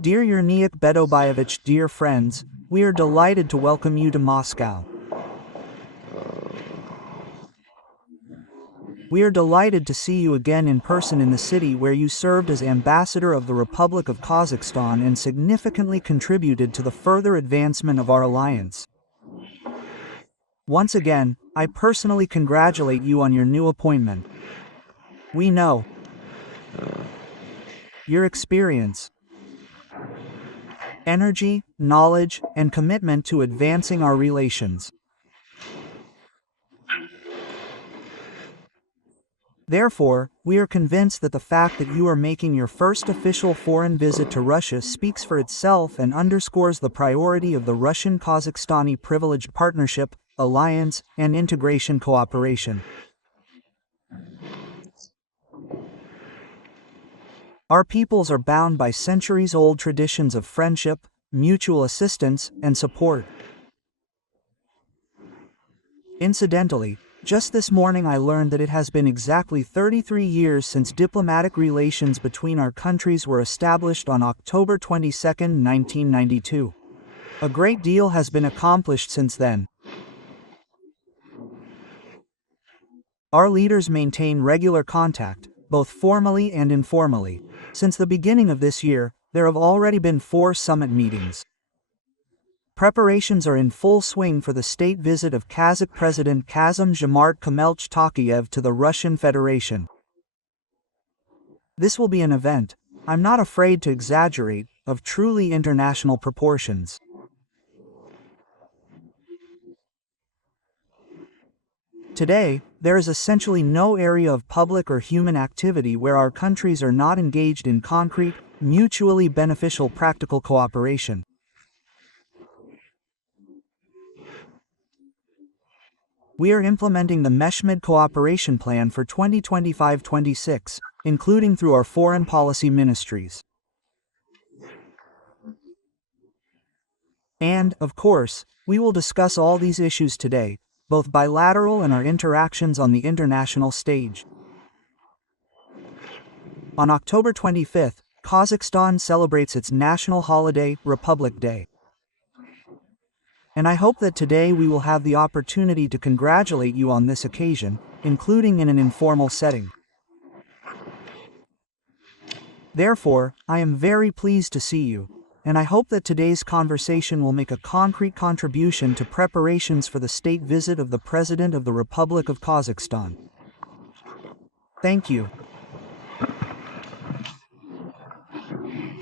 Dear Yurnyuk Bedobayevich, dear friends, we are delighted to welcome you to Moscow. We are delighted to see you again in person in the city where you served as Ambassador of the Republic of Kazakhstan and significantly contributed to the further advancement of our alliance. Once again, I personally congratulate you on your new appointment. We know your experience, energy, knowledge, and commitment to advancing our relations. Therefore, we are convinced that the fact that you are making your first official foreign visit to Russia speaks for itself and underscores the priority of the Russian-Kazakhstani privileged partnership, alliance, and integration cooperation. Our peoples are bound by centuries-old traditions of friendship, mutual assistance, and support. Incidentally, just this morning I learned that it has been exactly 33 years since diplomatic relations between our countries were established on October 22, 1992. A great deal has been accomplished since then. Our leaders maintain regular contact, both formally and informally. Since the beginning of this year, there have already been 4 summit meetings. Preparations are in full swing for the state visit of Kazakh President Kassym-Jomart Tokayev to the Russian Federation. This will be an event, I'm not afraid to exaggerate, of truly international proportions. Today, there is essentially no area of public or human activity where our countries are not engaged in concrete, mutually beneficial practical cooperation. We are implementing the Meshmed Cooperation Plan for 2025-26, including through our foreign policy ministries. And, of course, we will discuss all these issues today, both bilateral and our interactions on the international stage. On October 25th, Kazakhstan celebrates its national holiday, Republic Day. And I hope that today we will have the opportunity to congratulate you on this occasion, including in an informal setting. Therefore, I am very pleased to see you, and I hope that today's conversation will make a concrete contribution to preparations for the state visit of the President of the Republic of Kazakhstan. Thank you.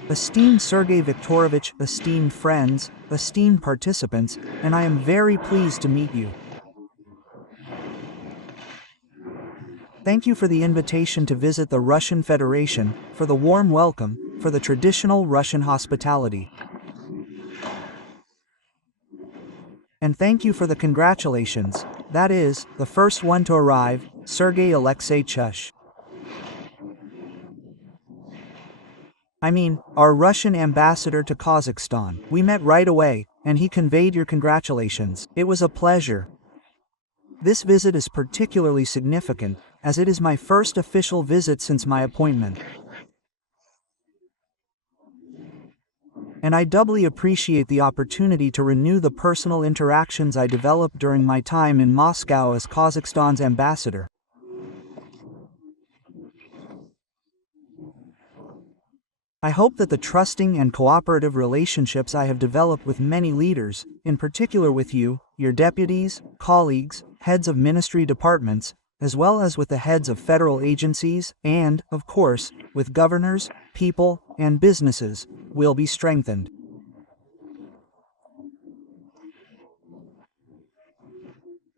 Esteemed Sergey Viktorovich, esteemed friends, esteemed participants, and I am very pleased to meet you. Thank you for the invitation to visit the Russian Federation, for the warm welcome, for the traditional Russian hospitality. And thank you for the congratulations, that is, the first one to arrive, Sergey Alexeyevich. I mean, our Russian ambassador to Kazakhstan. We met right away, and he conveyed your congratulations. It was a pleasure. This visit is particularly significant, as it is my first official visit since my appointment. And I doubly appreciate the opportunity to renew the personal interactions I developed during my time in Moscow as Kazakhstan's ambassador. I hope that the trusting and cooperative relationships I have developed with many leaders, in particular with you, your deputies, colleagues, heads of ministry departments, as well as with the heads of federal agencies, and, of course, with governors, people, and businesses, will be strengthened.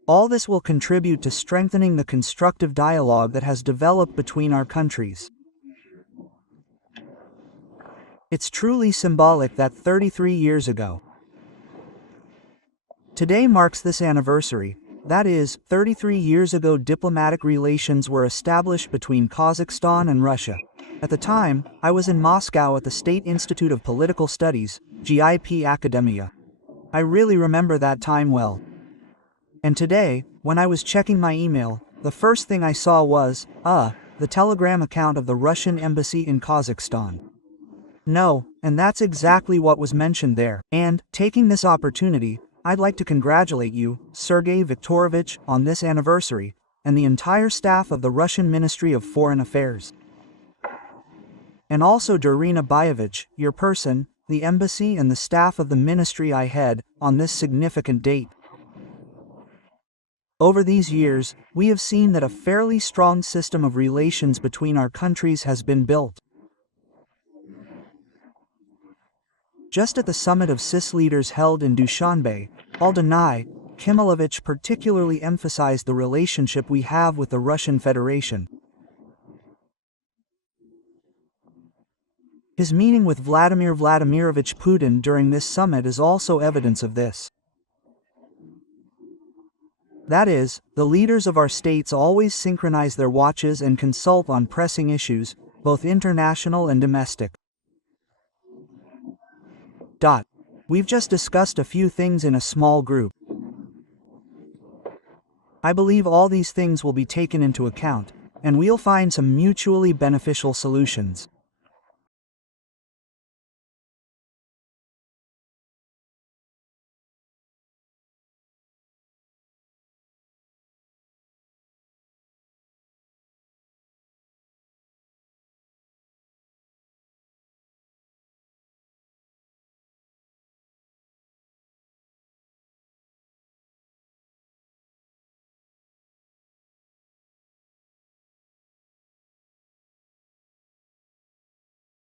All this will contribute to strengthening the constructive dialogue that has developed between our countries. It's truly symbolic that 33 years ago. Today marks this anniversary, that is, 33 years ago diplomatic relations were established between Kazakhstan and Russia. At the time, I was in Moscow at the State Institute of Political Studies, GIP Academia. I really remember that time well. And today, when I was checking my email, the first thing I saw was, the Telegram account of the Russian embassy in Kazakhstan. No, and that's exactly what was mentioned there. And, taking this opportunity, I'd like to congratulate you, Sergey Viktorovich, on this anniversary, and the entire staff of the Russian Ministry of Foreign Affairs. And also Darina Bayevich, your person, the embassy and the staff of the ministry I head, on this significant date. Over these years, we have seen that a fairly strong system of relations between our countries has been built. Just at the summit of CIS leaders held in Dushanbe, Aldanai, Kimilovich particularly emphasized the relationship we have with the Russian Federation. His meeting with Vladimir Vladimirovich Putin during this summit is also evidence of this. That is, the leaders of our states always synchronize their watches and consult on pressing issues, both international and domestic. We've just discussed a few things in a small group. I believe all these things will be taken into account, and we'll find some mutually beneficial solutions.